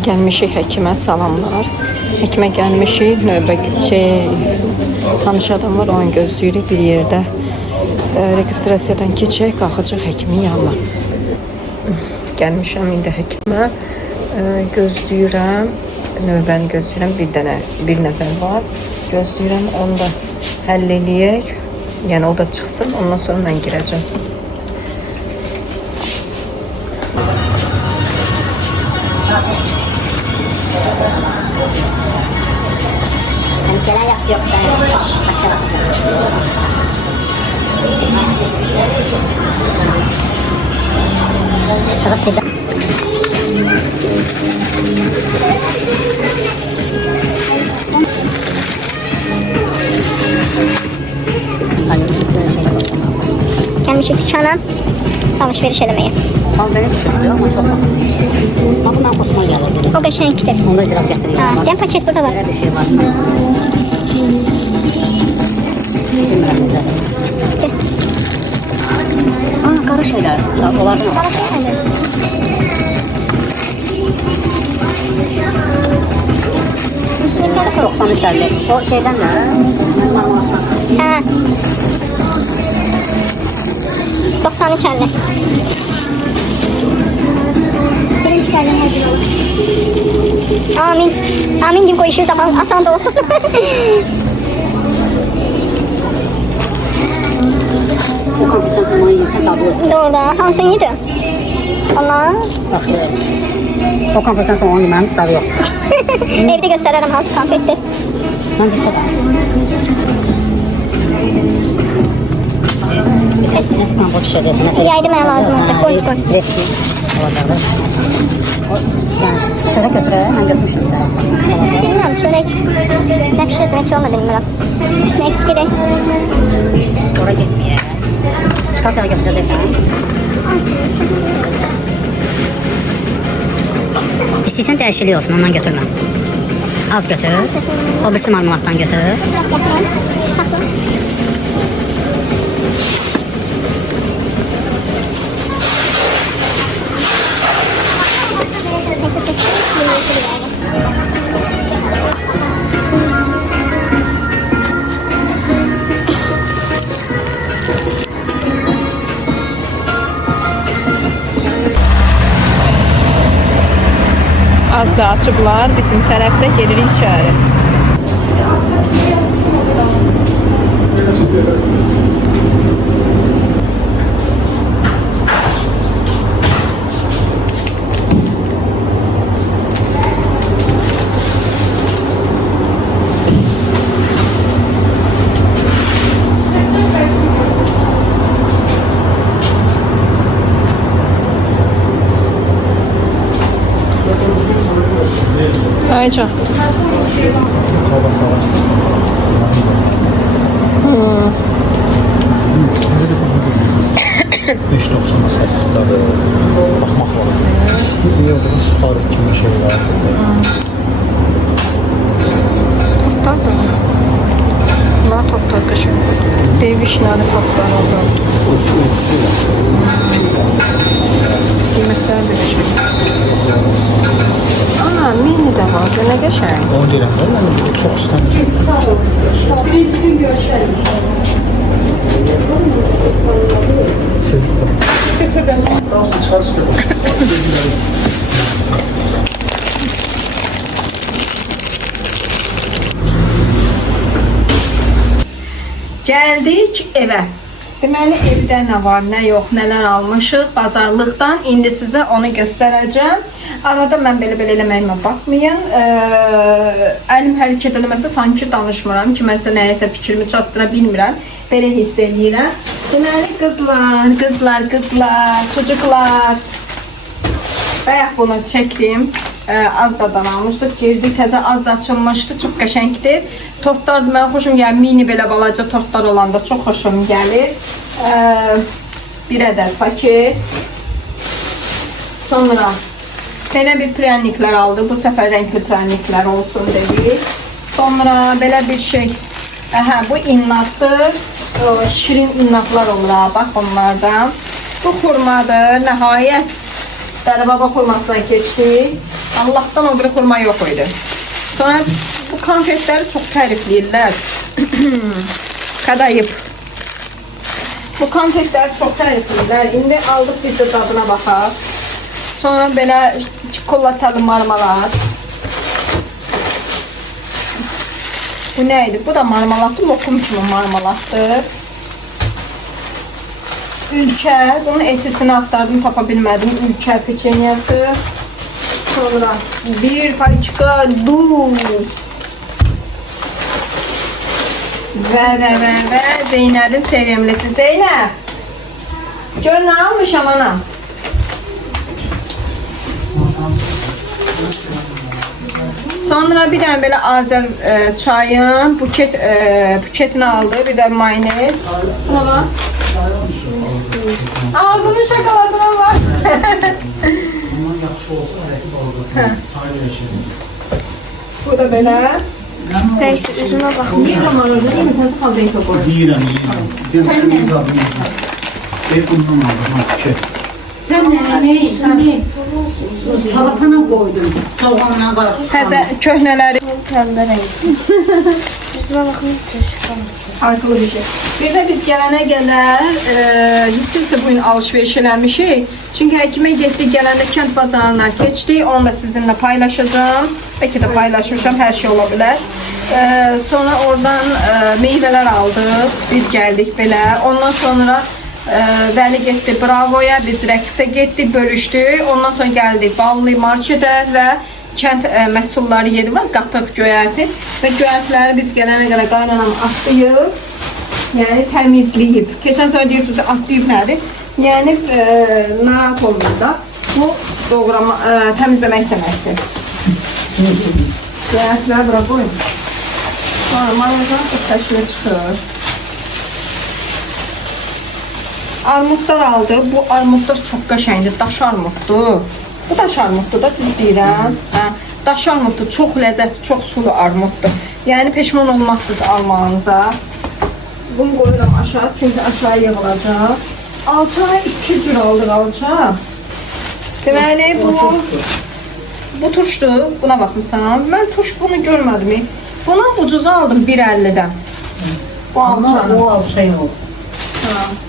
Gəlmişik həkimə, salamlar. Həkimə gəlmişik, növbə tanış adam var, onu gözləyirik bir yerdə. Registrasiyadan keçək, qalxacaq həkimin yanına. Gəlmişəm indi həkimə, gözləyirəm, növbəni gözləyirəm, bir nəfər var. Gözləyirəm, onu da həll eləyək, yəni o da çıxsın, ondan sonra mən girəcəm. Gelmişik dükkana alışveriş eləməyə. Beni düşündü ama çok az. Bundan hoşuma geldi. O qəşəngdir. Onda biraz getireyim. Ha, dem paket burada var. Bir şey var. Aa, kara şeyler. Onlardan al. Qara şey nədir? Neçəli 93 O şeyden de. Ha. 93.50. Amin. Amin diyeyim, koy işin zaman asan da olsun. O kompüter zamanı yesen tadı. Doğru da. Hansı iyiydi? Onlar. Bak. O kompüter zamanı yemen tadı yok. Evde gösteririm hansı konfetti. Ben bir şey var. Biz ne zaman bu pişireceğiz? Yaydı mənə lazım olacaq. Koy koy. Reski olacaqdır. Yani çörək götürək, mən götürmüşüm səhərsən. Bilmirəm, çörək. Nə pişirəcəm, heç onu da bilmirəm. Nə eksik edək? Oraya getməyək. Çikolata götürəcəksən. İstəyirsən dəyişiklik olsun, ondan götürmə. Az götür. O birisi marmeladdan götür. Azca açıblar, bizim tərəfdə gelirik içəri. Ayça. 5.90 səsizdadır. Baxmaq lazım. Niyə orada suxarı kimi şeylər? Tortlar da var. Bunlar tortlar qəşəng. Devişləri tortlar oldu. Qiymətləri də qəşəng. Aa, mini də var. Nə qəşəng. Onu deyirəm də, mən bunu çox istəmirəm. Birinci gün görüşərik. Nasıl çıxar istədim? Gəldik evə. Deməli, evdə nə var, nə yox, nələr almışıq bazarlıqdan. İndi sizə onu göstərəcəm. Arada mən belə eləməyimə baxmayın. Əlim hərəkət eləməsə sanki danışmıram. Kiməsə nəyəsə fikrimi çatdıra bilmirəm. Belə hiss eləyirəm. Deməli, qızlar, çocuklar. Bayaq bunu çəkdim. Azzadan almışdıq. Girdi, təzə az açılmışdı. Çox qəşəngdir. Tortlar mən xoşum gəlir. Mini belə balaca tortlar olanda çox xoşum gəlir. Bir ədəd paket. Sonra belə bir pryaniklər aldı. Bu səfər rəngli pryaniklər olsun dedi. Sonra belə bir şey. Bu innatdır. Şirin innatlar olur ha, bax onlardan. Bu xurmadır. Nəhayət Dəli Baba xurmasına keçdik. Allah'tan o biri xurma yox idi. Sonra bu konfetləri çox tərifləyirlər. Kadayıf. Bu konfetləri çox tərifləyirlər. İndi aldıq biz də dadına baxaq. Sonra belə çikolatalı marmalad. Bu nə idi? Bu da marmaladdır, lokum kimi marmaladdır. Ülker, bunun etisini axtardım, tapa bilmədim. Ülker peçenyası. Sonra bir paçka duz. Və Zeynəbin sevimlisi. Zeynəb, gör nə almışam anam? Sonra bir dənə belə Azər çayın buketini aldı. Bir də mayonez. Buna bax. Ağzının şokoladına var. Bu da belə. Neyse üzüme bak. Niye zaman orada? İyi misin? Kaldı ilk okul. Yiyirəm. Sen ne? Bundan aldım. Sen ne? Salafana koydum. Soğanla karşı. Təzə köhnələri. Pembe renk. Yüzüme bakın. Farklı bir şey. Bir de biz gelene kadar hissə bugün alışveriş eləmişik. Çünkü həkimə getdik, gələndə kənd bazarına keçdik. Onu da sizinle paylaşacağım. Belki de paylaşmışam, her şey olabilir. Sonra oradan meyveler aldık. Biz geldik belə. Ondan sonra Vəli getdi Bravo'ya, biz rəqsə getdik, bölüşdük. Ondan sonra gəldik Ballı marketə və kənd məhsulları yeri var, qatıq göyərti. Və göyərtiləri biz gələnə qədər qaynanam atlayıb, yəni təmizləyib. Keçən sonra deyirsiniz, atlayıb nədir? Yəni narahat olmayın da. Bu doğrama, təmizləmək deməkdir. Göyərtiləri bura qoyun. Sonra mayonezdən təşkilə çıxır. Armudlar aldı. Bu armudlar çox qəşəngdir. Daş armuddur. Bu daş armuddur da düz deyirəm. Daş armuddur. Çox ləzzətli, çox sulu armuddur. Yəni peşman olmazsınız almağınıza. Bunu qoyuram aşağı çünki aşağı yığılacaq. Alça 2 cür aldıq alça. Deməli bu turşdur. Buna baxmısan. Mən turş bunu görmədim. Bunu ucuza aldım 1.50-dən. Bu alçanı. O alça yok.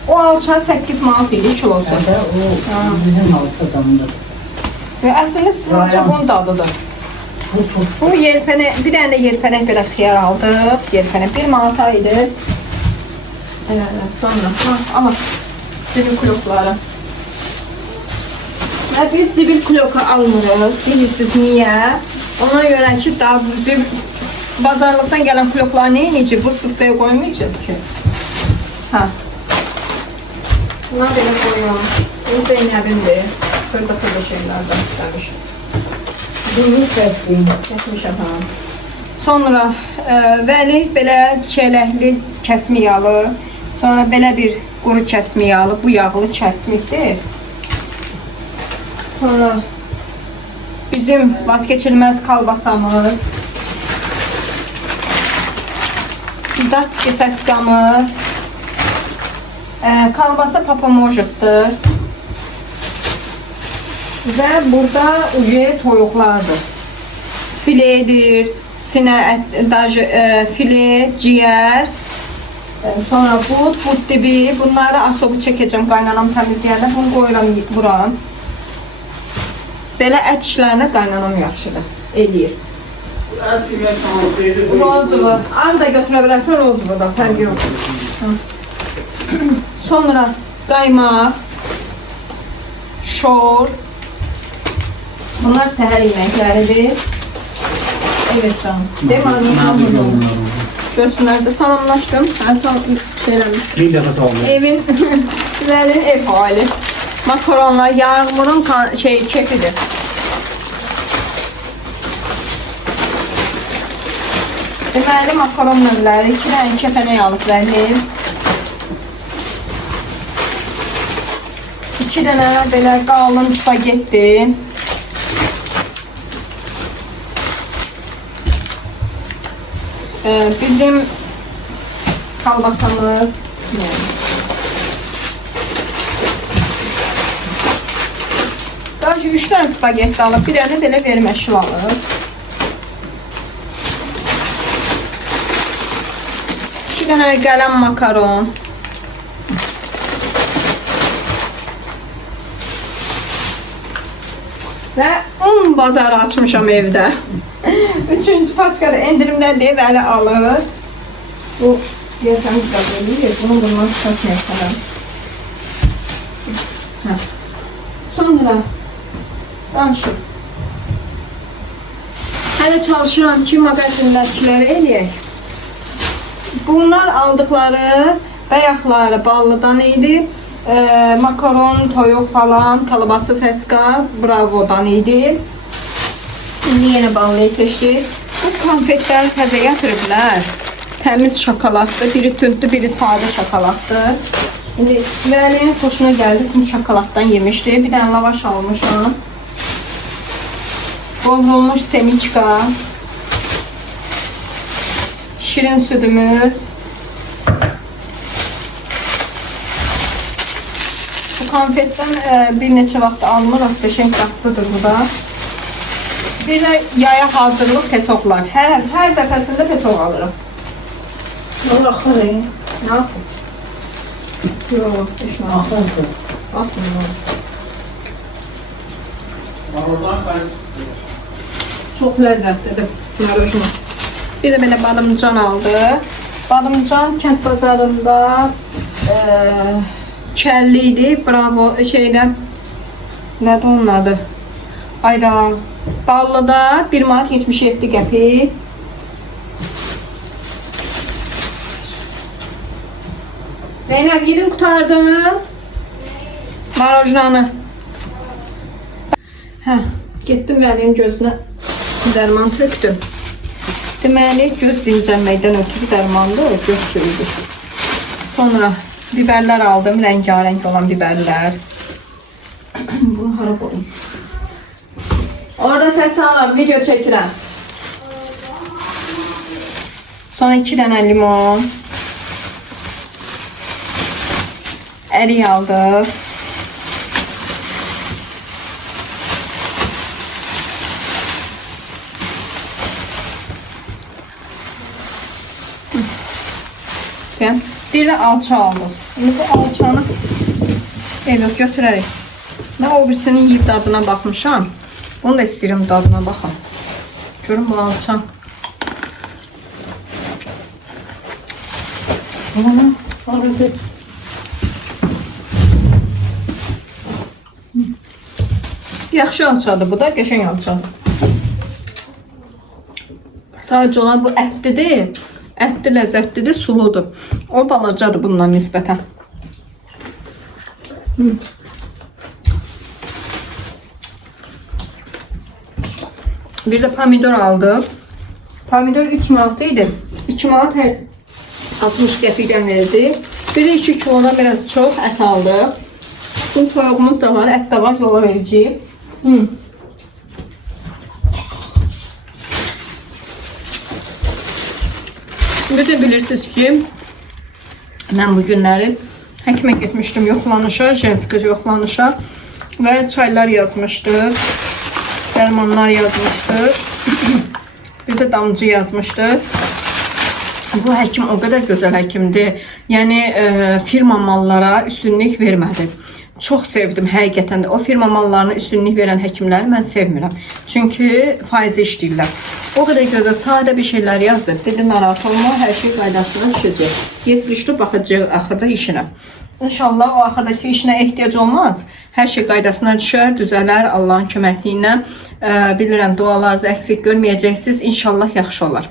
O alça 8 manat idi kilosu. O bizim alçadandır. Və əslində sizcə bunun dadıdır. Bu yelpənə, bir dənə də yelpənək belə xiyar aldıq. Yelpənək 1 manata idi. Sonra, ama zibil kulokları. Və biz zibil kuloku almırıq. Bilirsiniz niyə? Ona görə ki, daha bu zibil bazarlıqdan gələn kulokları nə edəcək? Bu sıfaya qoymayacaq ki. Ha. Bunlar belə qoyuyorum. Bu Zeynəbindir. Fırda şeylərdən istəmişim. Bunu kəsdim. Kəsmişəm, ha. Sonra Vəli belə çələkli kəsmi yağı. Sonra belə bir quru kəsmi yağı. Bu yağlı kəsmikdir. Sonra bizim vazgeçilməz kalbasamız. Datski saskamız. Kalbasa papamojikdir. Və burada uje toyuqlardır. Filedir, sinə ət, file, ciyər. Sonra but dibi. Bunları asobu çəkəcəm qaynanam təmizləyəndə. Bunu qoyuram, vuram. Belə ət işlərinə qaynanam yaxşıdır, eləyir. Rozuvu. Arı da götürə bilərsən, rozuvu da, fərqi yoxdur. Sonra qaymaq, şor. Bunlar səhər yeməkləridir. Evet canım. Deməlim, görsünlər də salamlaşdım. Bir dəfə sağ olun. Evin, Vəlin ev hali. Makaronlar, yağmurun kefidir. Deməli, makaron növləri, 2 dənə kəpənək alıb Vəlim. 2 dənə belə qalın spagetti. Bizim kalbasamız. 4 ki 3 dənə spagetti alıb, bir dənə belə verməşil alıb. 2 dənə qələm makaron. Və un bazarı açmışam evdə. 3-cü paçkada endirimdədir, bəli alır. Bu yəsəmiz də bölür, bunu bundan çıxartmayacaq. Sonra danışım. Hələ çalışıram ki, mağazindəkiləri eləyək. Bunlar aldıqları bayaqları ballıdan idi. Makaron, toyuq falan, kalabası seska, bravodan idi. İndi yenə ballıya keçdik. Bu konfetləri təzə yatırıblar. Təmiz şokoladdır. Biri tündür, biri sadə şokoladdır. İndi müəllimin xoşuna gəldi. Bunu şokoladdan yemişdi. Bir dənə lavaş almışam. Qovrulmuş semiçka. Şirin südümüz. Bu konfetdən bir neçə vaxt almırıq. Beşenk qatlıdır bu da. Bir də yaya hazırlıq pesoklar. Hər dəfəsində pesok alırım. Ne akıllı? Ne yapayım? Yok, düşman. Akıllı. Atmıyorum. Çok lezzetlidir. Marojna. Bir de belə badımcan aldı. Badımcan kənd bazarında kəlli idi. Bravo şeydə. Nədir onun adı? Ayda. Ballıda 1 manat 77 qəpik. Zeynep yerin kurtardı. Marojnanı. Getdim Vəliyin gözünə dərman tökdüm. Deməli, göz dincəlməkdən ötürü dərmandır, göz sürüdür. Sonra biberlər aldım, rəngarəng olan biberlər. Bunu hara qoyayım? Orada səs alırım, video çəkirəm. Sonra 2 dənə limon. Ərik aldım. Bir de alça aldım. Şimdi bu alçanı evə götürərək. Mən o birisinin yiyib dadına baxmışam. Bunu da istəyirəm dadına baxam. Görün bu alçan. Yaxşı alçadır bu da, qəşəng alçadır. Sadəcə olan bu ətlidir. Ətli ləzzətlidir, suludur. O balacadır bundan nisbətən. Bir de pomidor aldım. Pomidor 3 manat idi. 2 manat 60 qəpikdən verdi. Bir de 2 kilodan biraz çox ət aldım. Bunun toyuğumuz da var, ət də var, yola verəcəyim. Bir de bilirsiniz ki, mən bu günləri həkimə getmişdim yoxlanışa, jenska yoxlanışa və çaylar yazmışdı, dərmanlar yazmışdı, bir de damcı yazmışdı. Bu həkim o kadar gözəl həkimdir, yəni firma mallara üstünlük vermədi. Çox sevdim həqiqətən də. O firma mallarına üstünlük verən həkimləri mən sevmirəm. Çünki faizi işləyirlər. O kadar gözəl, sadə bir şeyler yazdı. Dedi, narahat olma, hər şey qaydasına düşəcək. Yeslişdi, baxacaq axırda işinə. İnşallah o axırdakı işinə ehtiyac olmaz. Hər şey qaydasına düşər, düzələr Allahın köməkliyi ilə. Bilirəm, dualarınızı əksik görməyəcəksiniz. İnşallah yaxşı olar.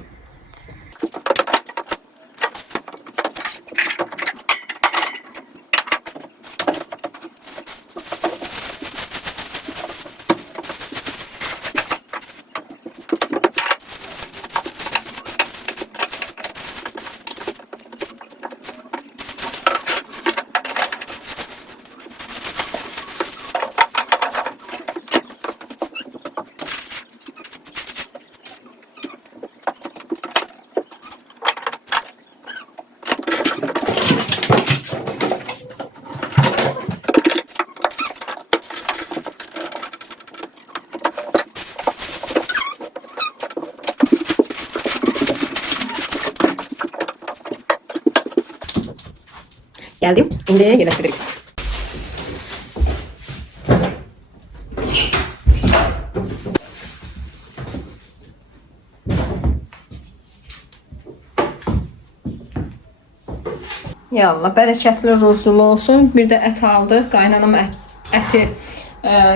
Geldim. İndi yerləşdiririk. Yallah, bərəkətli ruzulu olsun. Bir də ət aldıq. Qaynanam əti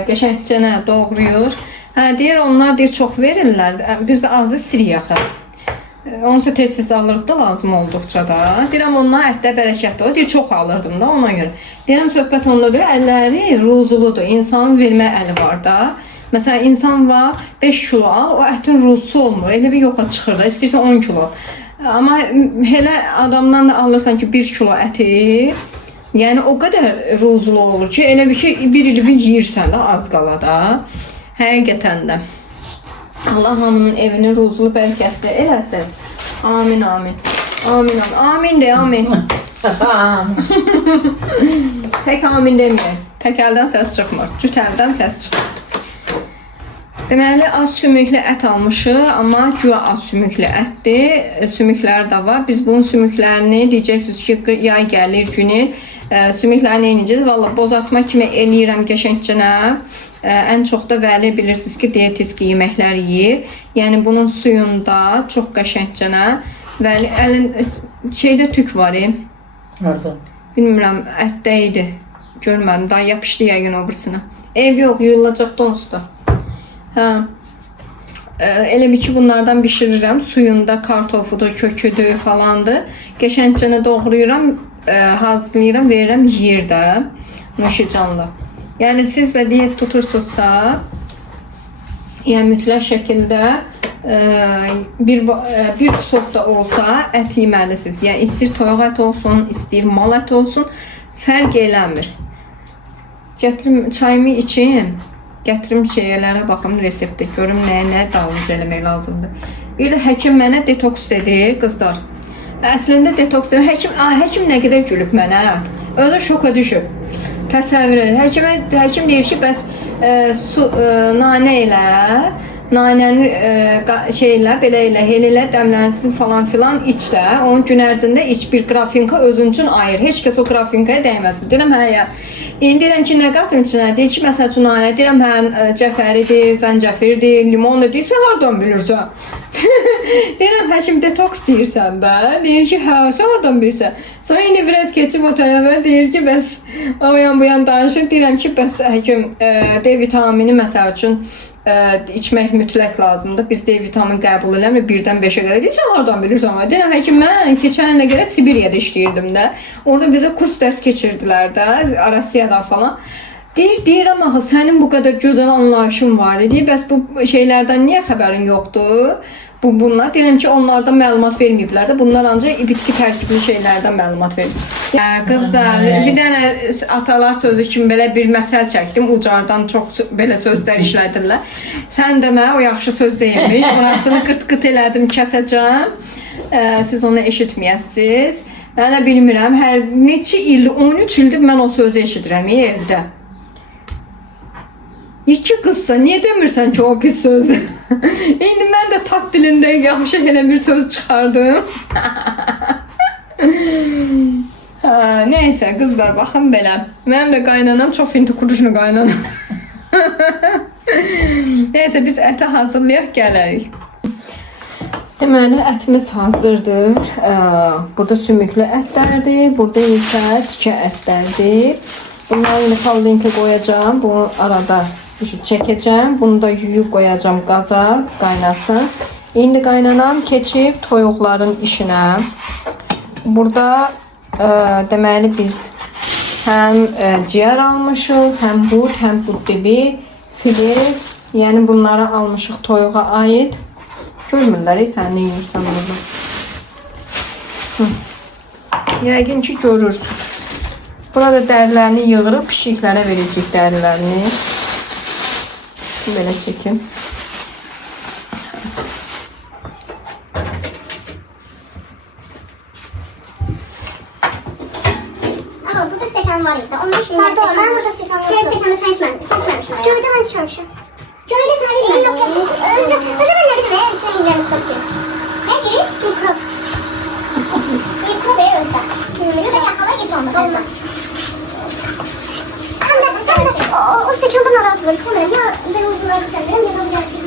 qəşəngcənə doğrayır. Hə, deyir, onlar deyir, çox verirlər. Biz də azı siririk axı. Onsa tez-tez alırıq da lazım olduqca da. Deyirəm, onlar ətdə bərəkətli o. Deyir, çox alırdım da ona görə. Deyirəm, söhbət ondadır. Əlləri ruzuludur. İnsanın vermə əli var da. Məsələn, insan var, 5 kilo al, o ətin ruzusu olmur. Elə bir yoxa çıxır da. İstəyirsən 10 kilo al. Amma elə adamdan da alırsan ki 1 kilo əti, yəni o qədər ruzulu olur ki, elə bir ki, bir ilvi yeyirsən də az qala da. Həqiqətən də. Allah hamının evini ruzulu bərəkətli eləsin. Amin, amin. Amin, amin. Amin de, amin. Pək amin deməyək. Tək əldən səs çıxmır. Cüt əldən səs çıxmır. Deməli, az sümüklü ət almışıq, amma güya az sümüklü ətdir. Sümükləri də var. Biz bunun sümüklərini deyəcəksiniz ki, yay gəlir, günü. Sümükləri neynəcək? Valla bozartma kimi eləyirəm qəşəngcənə. Ən çox da Vəli bilirsiniz ki, dietetik yeməklər yeyir. Yəni bunun suyunda çox qəşəngcənə. Vəli əlin şeydə tük var. Harda? Bilmirəm, ətdə idi. Görmədim, daha yapışdı yəqin o birisini. Ev yox, yuyulacaq donuzda. Hə. Elə bir ki, bunlardan bişirirəm. Suyunda kartofudur, köküdür falandır. Qəşəngcənə doğrayıram, hazırlayıram, verirəm yerdə. Nuşicanlı. Yəni siz də diyet tutursunuzsa, yəni mütləq şəkildə bir kusok da olsa ət yeməlisiniz. Yəni istəyir toyuq ət olsun, istəyir mal ət olsun, fərq eləmir. Gətirim çayımı içim. Gətirim şeylərə baxım reseptə, görüm nə dalınca eləmək lazımdır. Bir də həkim mənə detoks dedi, qızlar. Əslində detoks dedi. Həkim nə qədər gülüb mənə. Özü şoka düşüb. Təsəvvür edin. Həkim deyir ki, bəs nanə ilə, nanəni şeylə, belə elə, hel ilə dəmlənsin falan filan iç də. Onun gün ərzində iç, bir qrafinka özün üçün ayır. Heç kəs o qrafinkaya dəyməsin. Deyirəm, hə ya. İndi deyirəm ki, nə qatım içinə? Deyir ki, məsəl üçün nanə, deyirəm, hə, cəfəridir, zəncəfirdir, limondur, deyirsə, hardan bilirsən? Deyirəm, həkim detoks deyirsən də. Deyir ki, hə, sən hardan bilirsən? Sonra indi biraz keçib o tərəfə deyir ki, bəs o yan bu yan danışır. Deyirəm ki, bəs həkim D vitamini məsəl üçün içmək mütləq lazımdır. Biz D vitamini qəbul eləmir, 1-dən 5-ə qədər. Deyirsən, hardan bilirsən? Deyirəm, həkim, mən keçən ilə görə Sibiriyada işləyirdim də. Orada bizə kurs dərs keçirdilər də, Rusiyadan falan. Deyirəm, axı, sənin bu qədər gözəl anlayışın var. Deyir, bəs bu şeylərdən niyə xəbərin yoxdur? Bunlar deyirəm ki, onlardan məlumat verməyiblər də. Bunlar ancaq bitki tərkibli şeylərdən məlumat verir. Qızlar, bir dənə atalar sözü kimi belə bir məsəl çəkdim. Ucardan çox belə sözlər işlədirlər. Sən demə, o yaxşı söz deyilmiş. Orasını qırt-qırt elədim, kəsəcəm. Siz onu eşitməyəsiniz. Mən də bilmirəm, hər neçə ildir, 13 ildir mən o sözü eşidirəm evdə. İki qızsa, niyə demirsən ki, o pis sözdür? İndi mən də tat dilində yaxşı elə bir söz çıxardım. Neysə, qızlar, baxın belə. Mənim də qaynanam çox finti kuruşlu qaynanam. Neysə, biz ətə hazırlayaq, gələrik. Deməli, ətimiz hazırdır. Burada sümüklü ətlərdir, burada isə tikə ətlərdir. Bunları indi xallinki qoyacağım, bu arada çəkəcəm. Bunu da yuyub qoyacağım qaza, qaynasın. İndi qaynanam keçib toyuqların işinə. Burada deməli biz həm ciyər almışıq, həm but dibi, fili. Yəni bunları almışıq toyuğa aid. Görmürlər, sən nə yiyirsən burada? Yəqin ki, görürsün. Burada dərilərini yığırıb pişiklərə verəcək dərilərini. Belə çəkim. Ama burada stekan var ya. 15 bin. Pardon, ben burada stekan var. Diğer stekanda çay içmem. Su içmemişim. Göyde ben içmemişim. Göyde sen değil mi? Yok yok. O zaman ne bileyim içine milyar mikrop değil. Ne ki? Mikrop. Mikrop öyle. bilmiyorum. Yok hava geç olmadı. Olmaz. O stəkandan aradılar. İçəmirəm. Ya ben uzunları içəmirəm ya da bu gəlsin.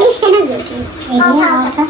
Bir tane gözüm. Altı.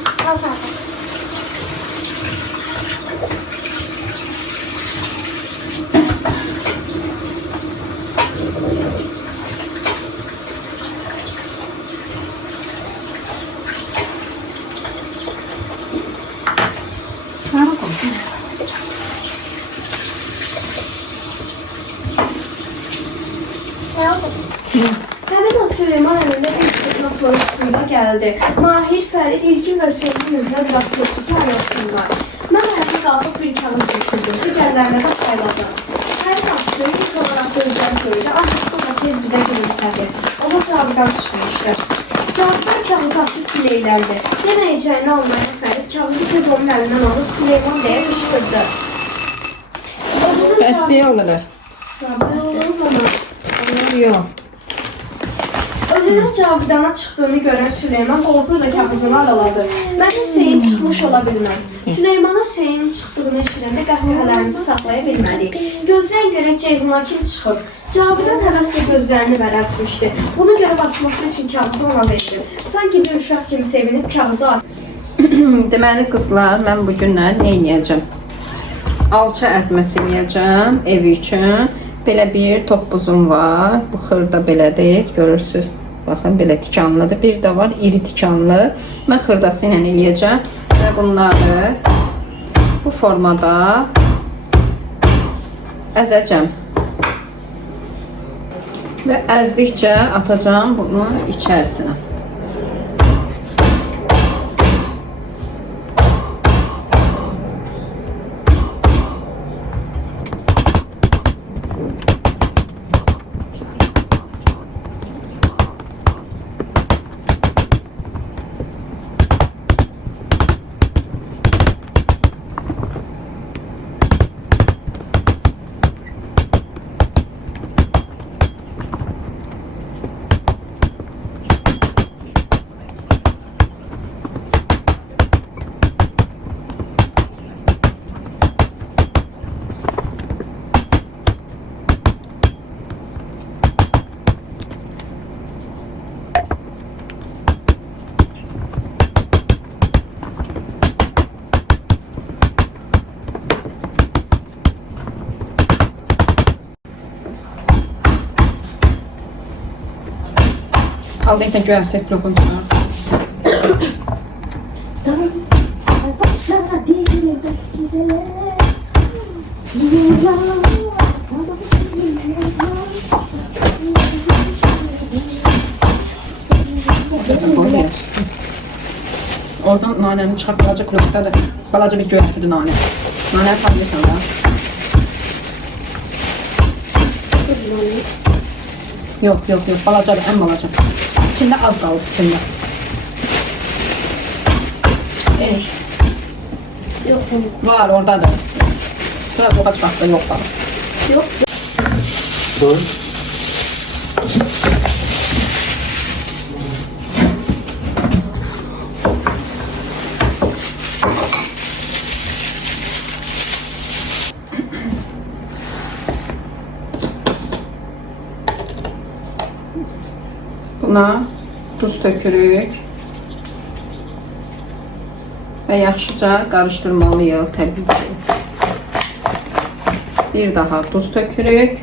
Həmin o Süleyman əlində bir tutma sorusuyla gəldi. Mahir, Fərid, İlkin və Süleyman üzrə baxıyordu ki, arasınlar. Mən həyata qalxıb bir kağız götürdüm. Digərlərinə də payladım. Fərid açdı, ilk olaraq gözdən söyledi. Ancaq sonra tez bizə gülümsədi. Ona cavabdan çıxmışdı. Cavabdan kağızı açıb diləkləndi. Deməyəcəyini anlayan Fərid kağızı tez onun əlindən alıb Süleyman deyə qışqırdı. Bəstəyə o qədər. Yox. Özünün Cavidana çıxdığını görən Süleyman qorxuyla kağızını araladı. Mən Hüseyin çıxmış ola bilməz. Süleymana Hüseyinin çıxdığını eşidəndə qəhvələrimizi saxlaya bilmədik. Gözlən görək Ceyhunlar kim çıxır. Cavidan həvəslə gözlərini bərəltmişdi. Bunu görüb açması üçün kağızı ona verdi. Sanki bir uşaq kimi sevinib kağızı açdı. Deməli qızlar, mən bu günlər nə edəcəm? Alça əzməsi edəcəm ev üçün. Belə bir topbuzum var. Bu xırda belədir, görürsünüz. Baxın, belə tikanlıdır. Bir də var, iri tikanlı. Mən xırdası ilə eləyəcəm və bunları bu formada əzəcəm. Və əzdikcə atacağım bunun içərisinə. Aldığım da göyərtək bloğunu tutar. Oradan nanəni çıxaq, balaca klubda da balaca bir göyərtidir nanə. Nanə tanıyırsan da. Yok, balacadır, ən balaca. İçində az qalıb, içində. Var, oradadır. Sıra boğaç vaxtda yox qalıb. Dur. Buna tuz tökürük və yaxşıca qarışdırmalıyıq təbii ki. Bir daha tuz tökürük.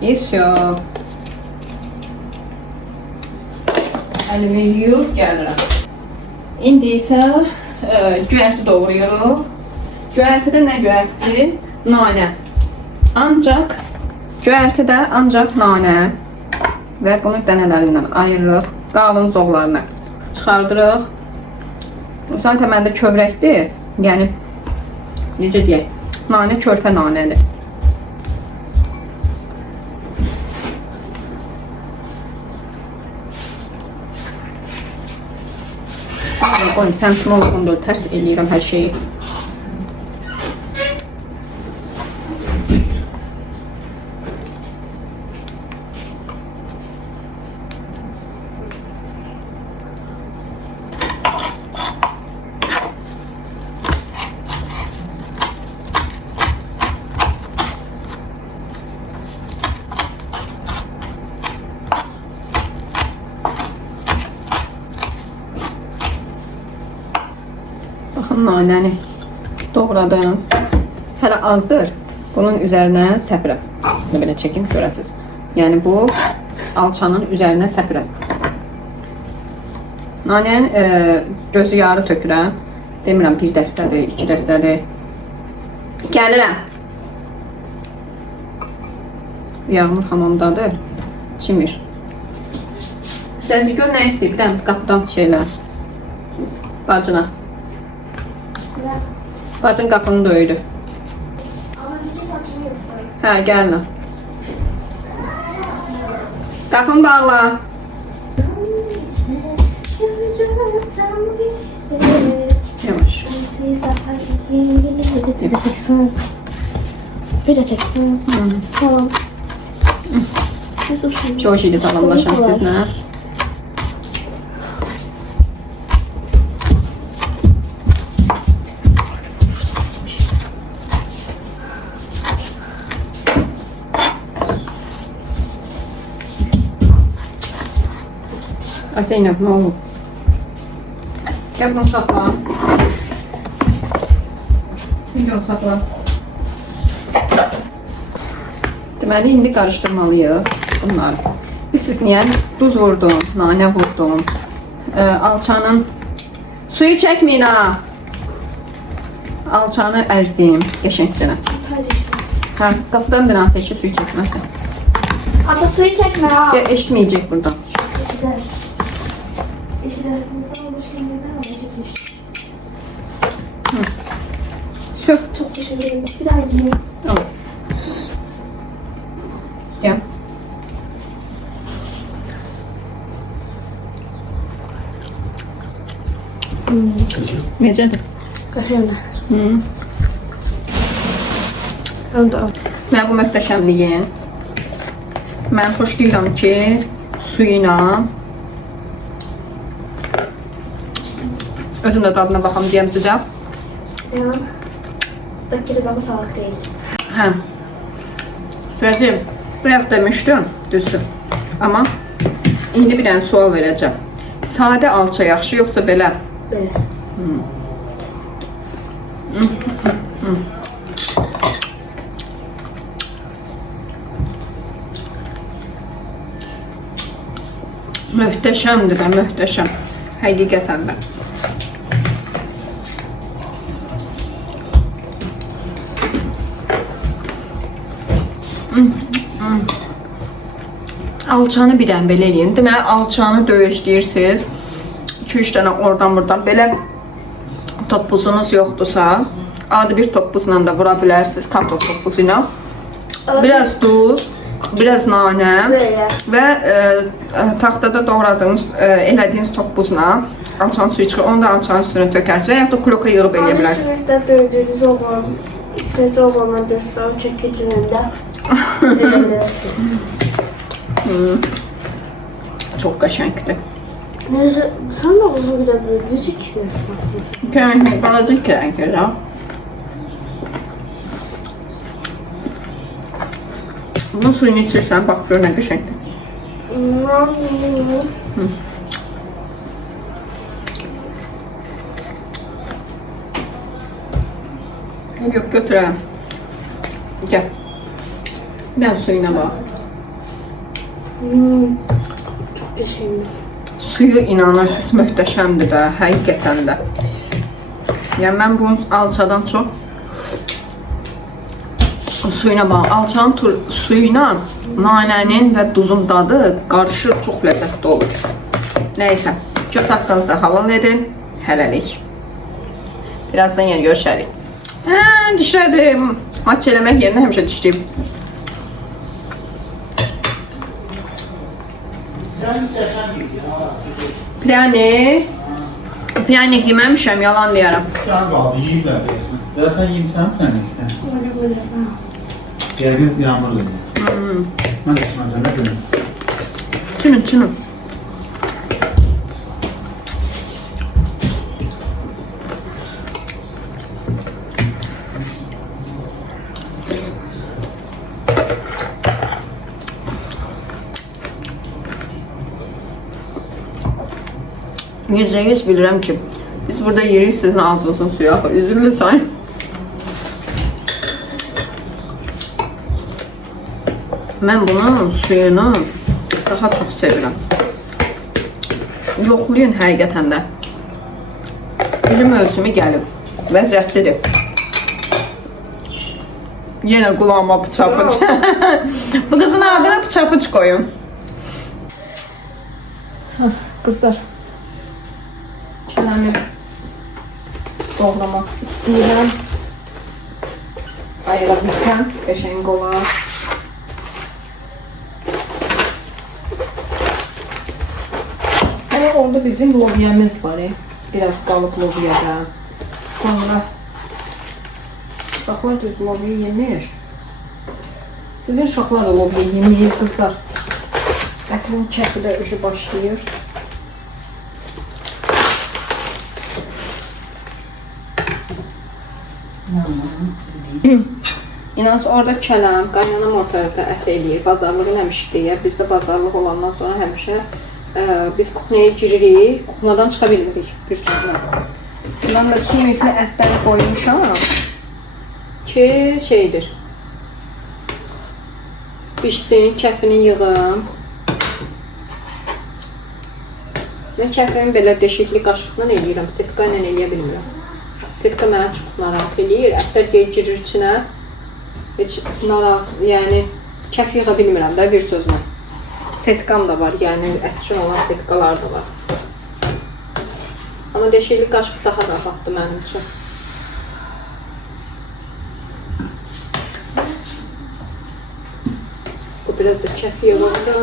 Yesyo. Əlimi yuyub gəlirəm. İndi isə göyərti doğrayırıq. Göyərtidə nə göyərtisi? Nanə. Ancaq göyərtidə ancaq nanə və bunu dənələrindən ayırırıq. Qalın zoğlarını çıxardırıq. Zaten məndə kövrəkdir. Yəni necə deyək? Nanə körpə nanədir. Qoyun, səmtimə uyğundur. Tərs eləyirəm hər şeyi. nanəni doğradım. Hələ azdır. Bunun üzərinə səpirəm. Bunu belə çəkim görəsiniz. Yəni bu alçanın üzərinə səpirəm. Nanənin gözü yarı tökürəm. Demirəm bir dəstədir, 2 dəstədir. Gəlirəm. Yağmur hamamdadır. Çimir. Zəzi gör nə istəyir? Bir dənə qapıdan şeylər. Bacına. Bacın qapını döydü. Ama gece saçımı yoksa. Hə, gəlin. Qapını bağla. Yavaş. Bir de çeksin. Bir de çeksin. Tamam. Nasılsın? Çox idi salamlaşan sizlə. Zeynep, nə olub? Gəl bunu saxla. Video saxla. Deməli, indi qarışdırmalıyıq bunları. Siz niyə? Duz vurdum, nanə vurdum. Alçanın suyu çəkməyin ha. Alçanı əzdim, qəşəngcənə. Hə, qapıdan bir an təkcə suyu çəkməsin. Ata suyu çekme ha. Gəl, eşitməyəcək buradan. Su. Çok teşekkür ederim. Bir daha yiyeyim. Tamam. Gel. Necədir? Kaçıyorum da. Hı. Öldü. Mən bu möhtəşəmliyin mən xoşlayıram ki, suyu ilə özüm də dadına baxam deyəm sizə. Ya. Bakırız ama sağlık değiliz. Hə. Sözüm, bayaq demişdim, düzdür. Amma indi bir dənə sual verəcəm. Sadə alça yaxşı, yoxsa belə? Böyle. Möhtəşəmdir də, möhtəşəm. Həqiqətən də. Alçanı bir dənə belə eləyin. Deməli, alçanı döyüşləyirsiniz. 2-3 dənə oradan buradan. Belə topuzunuz yoxdursa, adi bir topuzla da vura bilərsiniz, kartof topuzu ilə. Biraz duz, biraz nanə Böyle. və taxtada doğradığınız, elədiyiniz topuzla alçanın suyu çıxır. Onu da alçanın üstünə tökərsiniz və yaxud da kloka yığıb eləyə Abi bilərsiniz. sınıfta dövdüğünüz oğlan, sınıfta oğlan dövse o çekicinin de. Çox qəşəngdir. Neyse, sen de uzun gider böyle. Ne çekişsin sınıfsın? Kərəngdir, balaca kərəngdir ha. Bunun suyunu içirsən, bax gör nə qəşəngdir. Yox, götürərəm. Gəl. Bir dənə suyuna bax. Çok teşekkür. Suyu inanırsınız möhtəşəmdir də, həqiqətən də. Yəni mən bunun alçadan çox suyuna bax, alçanın suyuna nanənin və duzun dadı qarışır, çox ləzzətli olur. Nəysə, göz haqqınızı halal edin, hələlik. Birazdan yenə görüşərik. Hə, dişlədim. Maç eləmək yerinə həmişə dişləyib. Pryanik yeməmişəm, yalan deyərəm. Sen kaldı, yiyeyimler diyorsun. Ya sen yiyeyim planikten. Yeriniz yağmur dedi. Ben de içmezsem ne günüm. Çinin. %100 bilirəm ki, Biz burada yerik, sizin az olsun suya. Üzülü say. Mən bunun suyunu daha çox sevirəm. Yoxlayın həqiqətən də. Üzüm mövsümü gəlib. Ləzzətlidir. Yenə qulağıma bıçapıç. Bu qızın adına bıçapıç koyun. Qızlar. Kələmi doğramaq istəyirəm. Ayıra bilsəm, qəşəng olar. Orada bizim lobiyemiz var. Biraz qalıb lobiyadan. Sonra uşaqlar düz lobiya yemir. Sizin uşaqlar da lobiya yemir, qızlar. Əklin kəfi də üzü başlayır. İnansı orada kələm, qaynanam o tərəfdə ət eləyir, bazarlıq eləmişik deyə. Bizdə bazarlıq olandan sonra həmişə biz kuxnaya giririk, kuxnadan çıxa bilmirik bir sözlə. Mən də sümüklü ətləri qoymuşam ki, şeydir, pişsin, kəfini yığım. Mən kəfimi belə deşikli qaşıqla eləyirəm, setka ilə eləyə bilmirəm. Setka mənə çox narahat eləyir, ətlər girir içinə, heç narahat, yəni kəf yığa bilmirəm də bir sözlə. Setkam da var, yəni ətçin olan setkalar da var. Amma deşikli qaşıq daha rahatdır mənim üçün. Bu biraz da kəf yığıldı.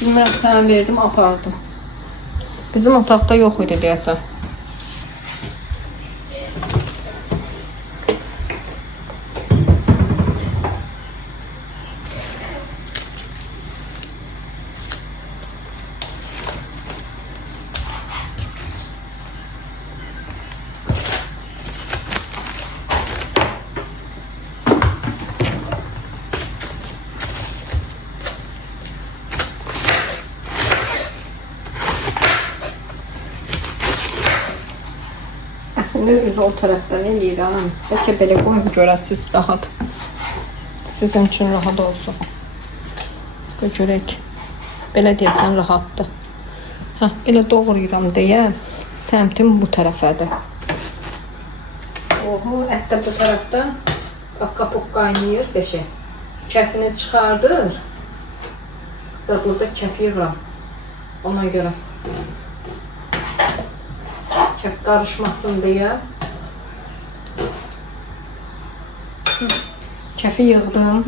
Bilmirəm, sənə verdim, apardım. Bizim otaqda yox idi deyəsən. Əslində üzü o tərəfdən eləyirəm. Bəlkə belə qoyum görəsiz rahat. Sizin üçün rahat olsun. Görək. Belə deyəsən rahatdır. Belə doğrayıram deyə səmtim bu tərəfədir. Oho, ət də bu tərəfdən qap-qapuq qaynayır deşə. Kəfini çıxardır. Sizə burada kəf yığıram. Ona görə. Kəf qarışmasın deyə. Kəfi yığdım.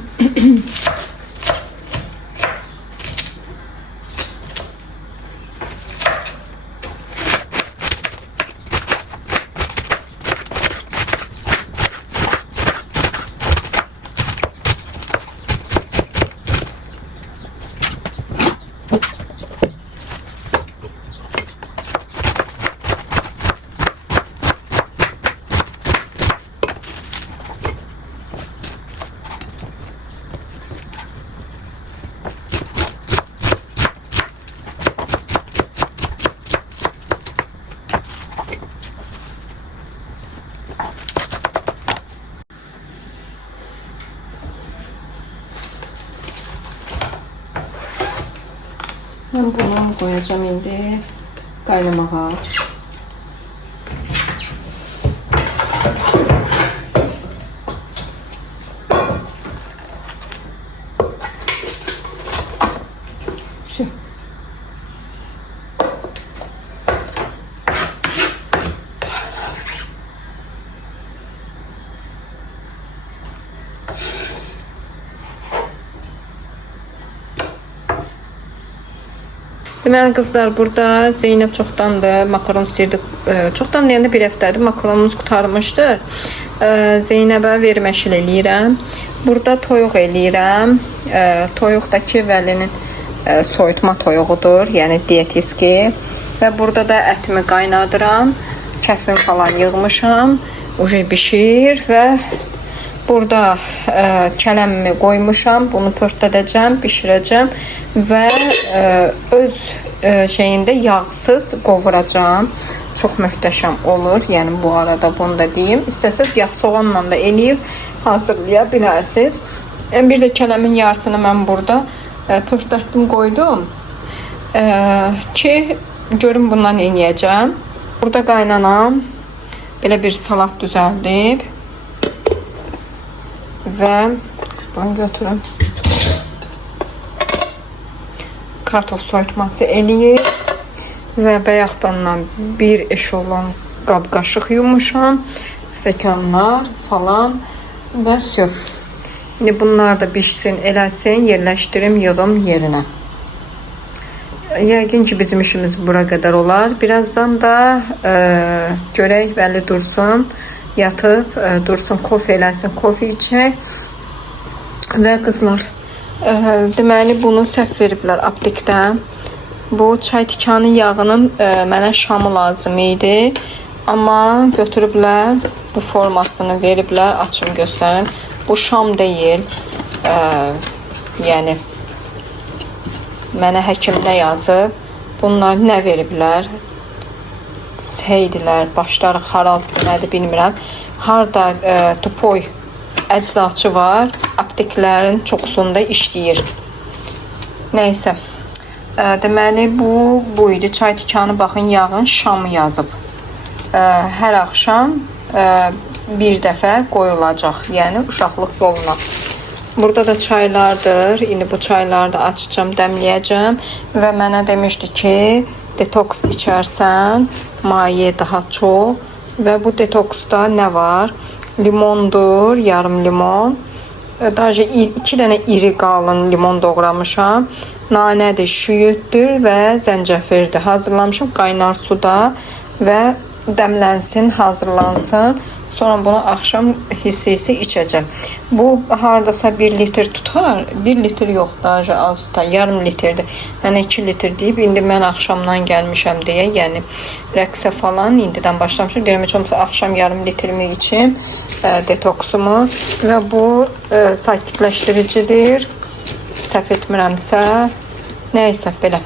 Ben bunu koyacağım indi qaynamağa. Deməli qızlar, burada Zeynəb çoxdandır makaron istəyirdi. Çoxdan deyəndə bir həftədir makaronumuz qurtarmışdı. Zeynəbə verməşil eləyirəm. Burada toyuq eləyirəm. Toyuq da ki, Vəlinin soyutma toyuğudur, yəni dietiski. Və burada da ətimi qaynadıram. Kəfin falan yığmışam. Uje bişir və burada kələmimi qoymuşam. Bunu pörtlədəcəm, bişirəcəm və öz şeyində yağsız qovuracağam. Çox möhtəşəm olur. Yəni bu arada bunu da deyim. İstəsəz yağ soğanla da eləyib hazırlaya bilərsiniz. Bir də kələmin yarısını mən burada pörtdətdim, qoydum. Ki görün bundan eləyəcəm. Burada qaynanam belə bir salat düzəldib və bunu götürün. Kartof soyutması eləyib və bayaqdan bir eşolon qab-qaşıq yumuşam, stəkanlar falan və söp. İndi bunlar da bişsin, eləsin, yerləşdirim, yığım yerinə. Yəqin ki, bizim işimiz bura qədər olar. Birazdan da görək, bəli dursun, yatıb, dursun, kofe eləsin, kofe içək. Və qızlar, deməli bunu səhv veriblər aptekdən. Bu çay tikanı yağının mənə şamı lazım idi. Amma götürüblər, bu formasını veriblər, açım göstərim. Bu şam deyil. Yəni mənə həkim nə yazıb? Bunlar nə veriblər? Seydilər, başları xarab, nədir bilmirəm. Harda tupoy əczaçı var, apteklərin çoxsunda işləyir. Nəysə. Deməli bu idi. Çay tikanı baxın, yağın şamı yazıb. Hər axşam bir dəfə qoyulacaq. Yəni uşaqlıq yoluna. Burada da çaylardır. İndi bu çayları da açacağım, dəmləyəcəm. Və mənə demişdi ki, detoks içərsən, maye daha çox. Və bu detoksda nə var? Limondur, yarım limon. Daha 2 dənə iri qalın limon doğramışam. Nanədir, şüyüddür və zəncəfirdir. Hazırlamışam qaynar suda və dəmlənsin, hazırlansın. Sonra bunu axşam hissi içəcəm. Bu hardasa 1 litr tutar. 1 litr yox, daha az tutar. Yarım litrdir. Yəni 2 litr deyib, indi mən axşamdan gəlmişəm deyə, yəni rəqsə falan indidən başlamışam. Deyirəm, heç olmasa axşam yarım litrimi içim, detoksumu və bu sakitləşdiricidir. Səhv etmirəmsə, nəysə belə.